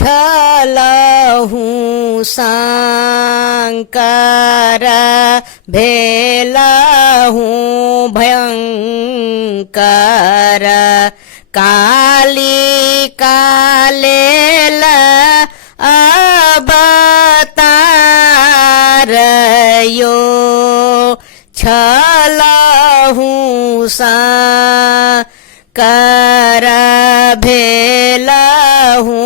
छलहु शंकर भेलहु भयंकर काली कालेल अवतार यो छलहु शंकर भेलहु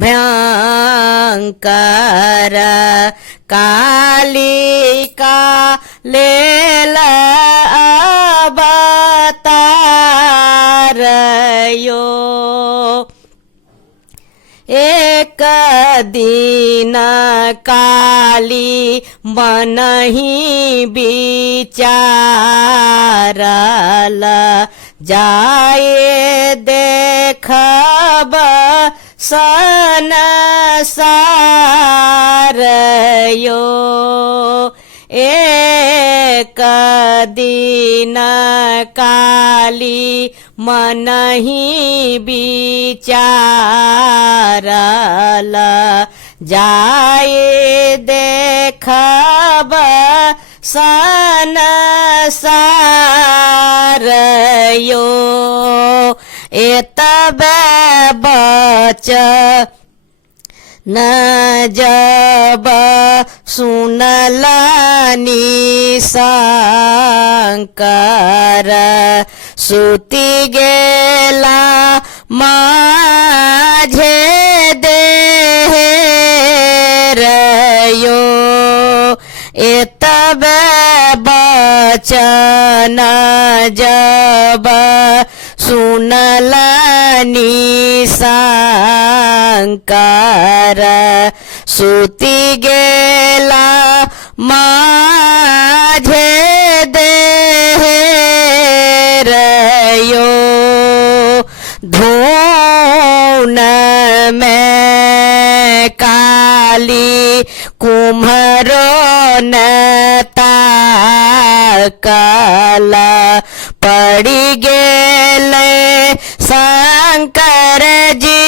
भयंकर काली कालेल अवतार यो एक दिन काली मनहि विचारल जाए देखब संसार यो एक दिन काली मनहि विचारल जाए देखब संसार यो एतबे न जब सुनलनि शंकर सुति गेला माझे देह यो एतबे बचन जब सुनलनि शंकर सुति गेला माझे देह यो धून में काली कुम्हरो न ताकल पड़ी गेले शंकर जी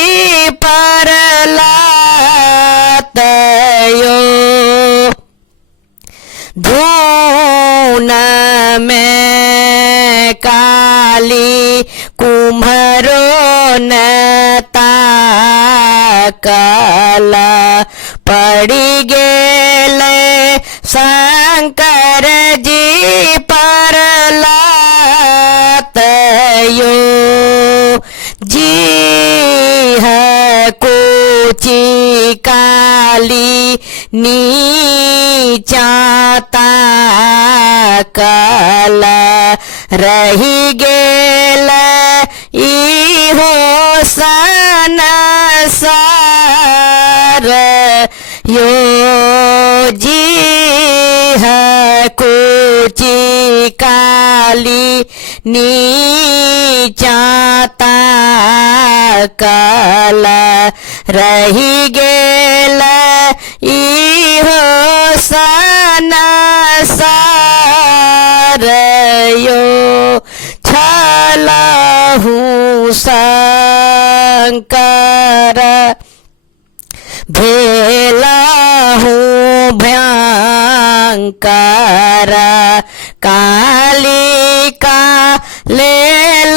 पर लात यो धून में काली कुम्हरो न ताकल पड़ी गेले शंकर जी पर लात यो जी है कुची काली नीचाता कल रही गेल इहो संसार यो जी है कुची काली नीचाता कल रही गेल इहो संसार यो छलहु शंकर भेलहु भयंकर काली कालेल